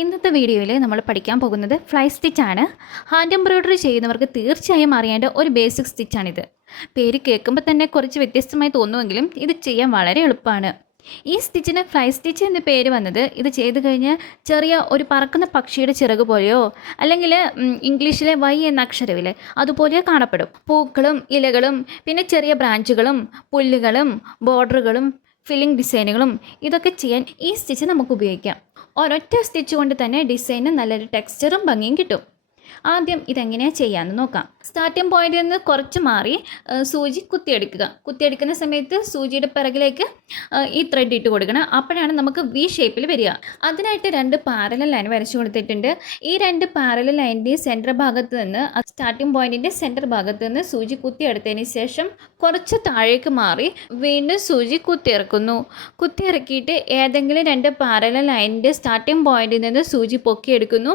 ഇന്നത്തെ വീഡിയോയിൽ നമ്മൾ പഠിക്കാൻ പോകുന്നത് ഫ്ലൈ സ്റ്റിച്ചാണ്. ഹാൻഡ് എംബ്രോയ്ഡറി ചെയ്യുന്നവർക്ക് തീർച്ചയായും അറിയേണ്ട ഒരു ബേസിക് സ്റ്റിച്ചാണിത്. പേര് കേൾക്കുമ്പോൾ തന്നെ കുറച്ച് വ്യത്യസ്തമായി തോന്നുമെങ്കിലും ഇത് ചെയ്യാൻ വളരെ എളുപ്പമാണ്. ഈ സ്റ്റിച്ചിന് ഫ്ലൈ സ്റ്റിച്ച് എന്ന പേര് വന്നത് ഇത് ചെയ്ത് കഴിഞ്ഞാൽ ചെറിയ ഒരു പറക്കുന്ന പക്ഷിയുടെ ചിറക് പോലെയോ അല്ലെങ്കിൽ ഇംഗ്ലീഷിലെ വൈ എന്ന അക്ഷരമില്ലേ അതുപോലെ കാണപ്പെടും. പൂക്കളും ഇലകളും പിന്നെ ചെറിയ ബ്രാഞ്ചുകളും പുല്ലുകളും ബോർഡറുകളും ഫില്ലിംഗ് ഡിസൈനുകളും ഇതൊക്കെ ചെയ്യാൻ ഈ സ്റ്റിച്ച് നമുക്ക് ഉപയോഗിക്കാം. ഒരൊറ്റ സ്റ്റിച്ച് കൊണ്ട് തന്നെ ഡിസൈന് നല്ലൊരു ടെക്സ്ചറും ഭംഗിയും കിട്ടും. ആദ്യം ഇതെങ്ങനെയാണ് ചെയ്യാമെന്ന് നോക്കാം. സ്റ്റാർട്ടിംഗ് പോയിന്റിൽ നിന്ന് കുറച്ച് മാറി സൂചി കുത്തിയെടുക്കുന്ന സമയത്ത് സൂചിയുടെ പിറകിലേക്ക് ഈ ത്രെഡ് ഇട്ട് കൊടുക്കണം. അപ്പോഴാണ് നമുക്ക് വി ഷേപ്പിൽ വരിക. അതിനായിട്ട് 2 പാരലൽ ലൈൻ വരച്ചു കൊടുത്തിട്ടുണ്ട്. ഈ 2 പാരലൽ ലൈനിൻ്റെ സെൻറ്റർ ഭാഗത്ത് നിന്ന് സ്റ്റാർട്ടിംഗ് പോയിന്റിൻ്റെ സെൻറ്റർ ഭാഗത്ത് നിന്ന് സൂചി കുത്തിയെടുത്തതിന് ശേഷം കുറച്ച് താഴേക്ക് മാറി വീണ്ടും സൂചി കുത്തിയിറക്കിയിട്ട് ഏതെങ്കിലും 2 പാരലൽ ലൈനിൻ്റെ സ്റ്റാർട്ടിംഗ് പോയിന്റിൽ നിന്ന് സൂചി പൊക്കിയെടുക്കുന്നു.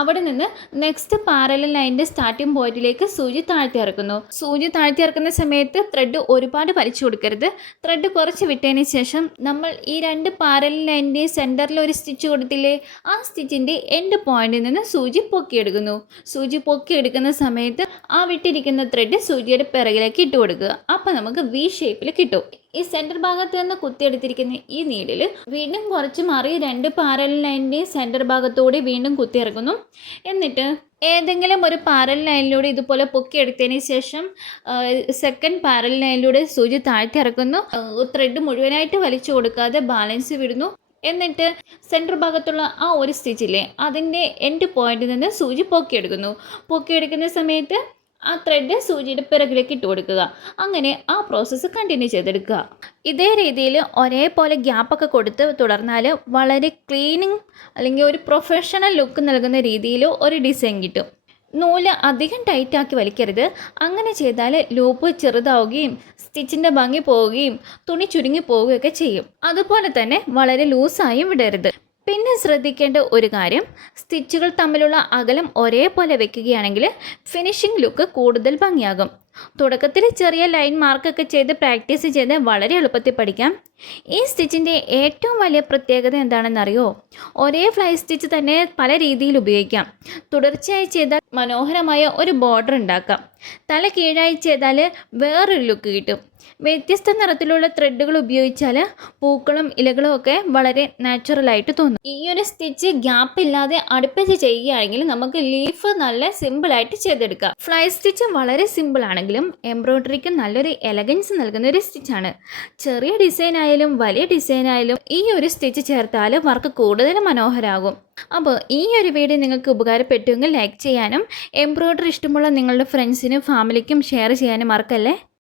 അവിടെ നിന്ന് നെക്സ്റ്റ് പാരലൽ ലൈനിൻ്റെ സ്റ്റാർട്ടിംഗ് പോയിന്റിലേക്ക് സൂചി താഴ്ത്തി ഇറക്കുന്ന സമയത്ത് ത്രെഡ് ഒരുപാട് വലിച്ചു കൊടുക്കരുത്. ത്രെഡ് കുറച്ച് വിട്ടതിന് ശേഷം നമ്മൾ ഈ 2 പാരലൽ ലൈനിൻ്റെ സെൻറ്ററിൽ ഒരു സ്റ്റിച്ച് കൊടുത്തില്ലേ, ആ സ്റ്റിച്ചിൻ്റെ എൻഡ് പോയിന്റിൽ നിന്ന് സൂചി പൊക്കിയെടുക്കുന്ന സമയത്ത് ആ വിട്ടിരിക്കുന്ന ത്രെഡ് സൂചിയുടെ പിറകിലേക്ക് ഇട്ട് കൊടുക്കുക. അപ്പോൾ നമുക്ക് വി ഷേപ്പിൽ കിട്ടും. ഈ സെൻറ്റർ ഭാഗത്ത് നിന്ന് കുത്തിയെടുത്തിരിക്കുന്ന ഈ നീഡിൽ വീണ്ടും കുറച്ച് മാറി 2 പാരലൽ ലൈനിൻ്റെ സെൻറ്റർ ഭാഗത്തോടെ വീണ്ടും കുത്തിയിറക്കുന്നു. എന്നിട്ട് ഏതെങ്കിലും ഒരു പാരലൽ ലൈനിലൂടെ ഇതുപോലെ പൊക്കിയെടുത്തതിന് ശേഷം സെക്കൻഡ് പാരലൽ ലൈനിലൂടെ സൂചി താഴ്ത്തി ഇറക്കുന്നു. ത്രെഡ് മുഴുവനായിട്ട് വലിച്ചു കൊടുക്കാതെ ബാലൻസ് വിടുന്നു. എന്നിട്ട് സെൻറ്റർ ഭാഗത്തുള്ള ആ ഒരു സ്റ്റിച്ചില്ലേ അതിൻ്റെ എൻഡ് പോയിന്റിൽ നിന്ന് സൂചി പൊക്കിയെടുക്കുന്ന സമയത്ത് ആ ത്രെഡ് സൂചിയുടെ പിറകിലേക്ക് ഇട്ട് കൊടുക്കുക. അങ്ങനെ ആ പ്രോസസ്സ് കണ്ടിന്യൂ ചെയ്തെടുക്കുക. ഇതേ രീതിയിൽ ഒരേപോലെ ഗ്യാപ്പൊക്കെ കൊടുത്ത് തുടർന്നാൽ വളരെ ക്ലീനിങ് അല്ലെങ്കിൽ ഒരു പ്രൊഫഷണൽ ലുക്ക് നൽകുന്ന രീതിയിൽ ഒരു ഡിസൈൻ കിട്ടും. നൂല് അധികം ടൈറ്റാക്കി വലിക്കരുത്. അങ്ങനെ ചെയ്താൽ ലൂപ്പ് ചെറുതാവുകയും സ്റ്റിച്ചിൻ്റെ ഭംഗി പോവുകയും തുണി ചുരുങ്ങി പോവുകയൊക്കെ ചെയ്യും. അതുപോലെ തന്നെ വളരെ ലൂസായും വിടരുത്. പിന്നെ ശ്രദ്ധിക്കേണ്ട ഒരു കാര്യം, സ്റ്റിച്ചുകൾ തമ്മിലുള്ള അകലം ഒരേപോലെ വെക്കുകയാണെങ്കിൽ ഫിനിഷിംഗ് ലുക്ക് കൂടുതൽ ഭംഗിയാകും. തുടക്കത്തിൽ ചെറിയ ലൈൻ മാർക്കൊക്കെ ചെയ്ത് പ്രാക്ടീസ് ചെയ്ത് വളരെ എളുപ്പത്തിൽ പഠിക്കാം. ഈ സ്റ്റിച്ചിൻ്റെ ഏറ്റവും വലിയ പ്രത്യേകത എന്താണെന്നറിയോ? ഒരേ ഫ്ലൈ സ്റ്റിച്ച് തന്നെ പല രീതിയിൽ ഉപയോഗിക്കാം. തുടർച്ചയായി ചെയ്താൽ മനോഹരമായ ഒരു ബോർഡർ ഉണ്ടാക്കാം. തല കീഴായി ചെയ്താൽ വേറൊരു ലുക്ക് കിട്ടും. വ്യത്യസ്ത നിറത്തിലുള്ള ത്രെഡുകൾ ഉപയോഗിച്ചാൽ പൂക്കളും ഇലകളും ഒക്കെ വളരെ നാച്ചുറലായിട്ട് തോന്നും. ഈ ഒരു സ്റ്റിച്ച് ഗ്യാപ്പ് ഇല്ലാതെ അടുപ്പിച്ച് ചെയ്യുകയാണെങ്കിൽ നമുക്ക് ലീഫ് നല്ല സിമ്പിളായിട്ട് ചെയ്തെടുക്കാം. ഫ്ലൈ സ്റ്റിച്ച് വളരെ സിമ്പിൾ ആണെങ്കിലും എംബ്രോയ്ഡറിക്ക് നല്ലൊരു എലഗൻസ് നൽകുന്ന ഒരു സ്റ്റിച്ചാണ്. ചെറിയ ഡിസൈൻ ആയാലും വലിയ ഡിസൈൻ ആയാലും ഈ ഒരു സ്റ്റിച്ച് ചേർത്താൽ വർക്ക് കൂടുതൽ മനോഹരമാകും. അപ്പോൾ ഈ ഒരു വീഡിയോ നിങ്ങൾക്ക് ഉപകാരപ്പെട്ടുവെങ്കിൽ ലൈക്ക് ചെയ്യാനും എംബ്രോയ്ഡറി ഇഷ്ടമുള്ള നിങ്ങളുടെ ഫ്രണ്ട്സിനും ഫാമിലിക്കും ഷെയർ ചെയ്യാനും മറക്കല്ലേ.